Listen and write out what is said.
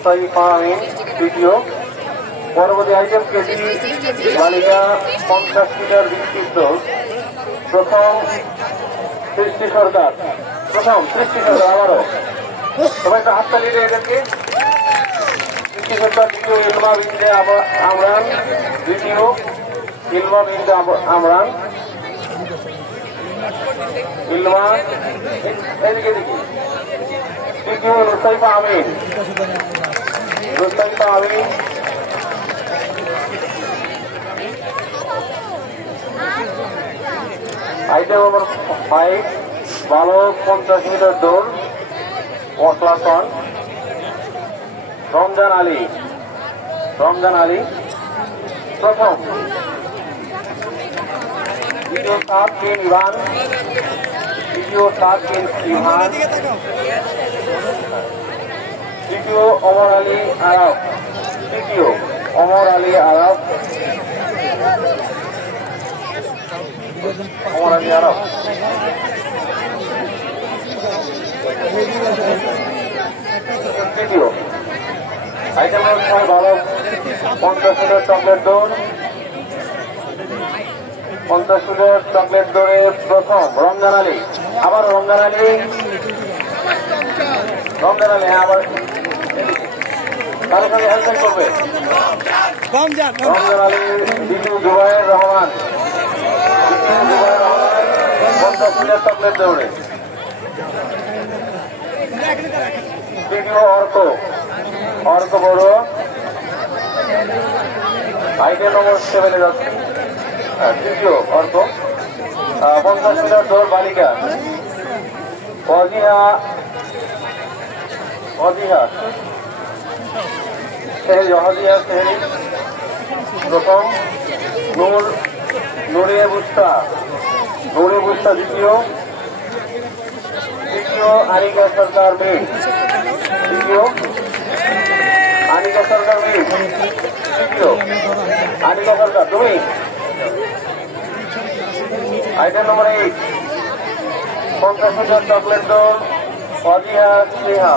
নুসাইফা আমিন তৃতীয়। পরবর্তী item KG বালিকা 50 মিটার বিস্তৃত প্রথম সৃষ্টি সরকার আবারও সবাই একটা হাততালি দিয়ে এদেরকে। সৃষ্টি সরকার দ্বিতীয়, ইলমা বিনতে আমরান দ্বিতীয়, ইলমা বিনতে আমরান, ইলমা এদিকে দেখি তৃতীয়, নুসাইফা আমিন আইটেম নম্বর 5 বালক 50 মিটার দৌড় ক্লাস 1 রমজান আলী প্রথম। দ্বিতীয় সাতকিন ইভান, তৃতীয় অমর আলী আরব, তৃতীয় আইটেম নম্বর বালক 50 মিটার চকলেট দৌড়, 50 মিটার চকলেট দৌড়ে প্রথম রমজান আলী। আবার রমজান আলী আবার কারো সঙ্গে হেল্প করবে। রমজান আলী দ্বিতীয়, জুবাইর রহমান 50 মিটার চকলেট দৌড়ে তৃতীয়, অর্ক বড় আইটেম নম্বর 7 যাচ্ছে। তৃতীয় অর্ক 50 মিটার দৌড় বালিকা অজিহা সেহেরি প্রথম, নুরিয়ে বুস্তা দ্বিতীয়, আনিকা সরকার মেয়ে তৃতীয়, তুমি। আইটেম নম্বর 8 50 মিটার চকলেট দৌড় অজিহা স্নেহা।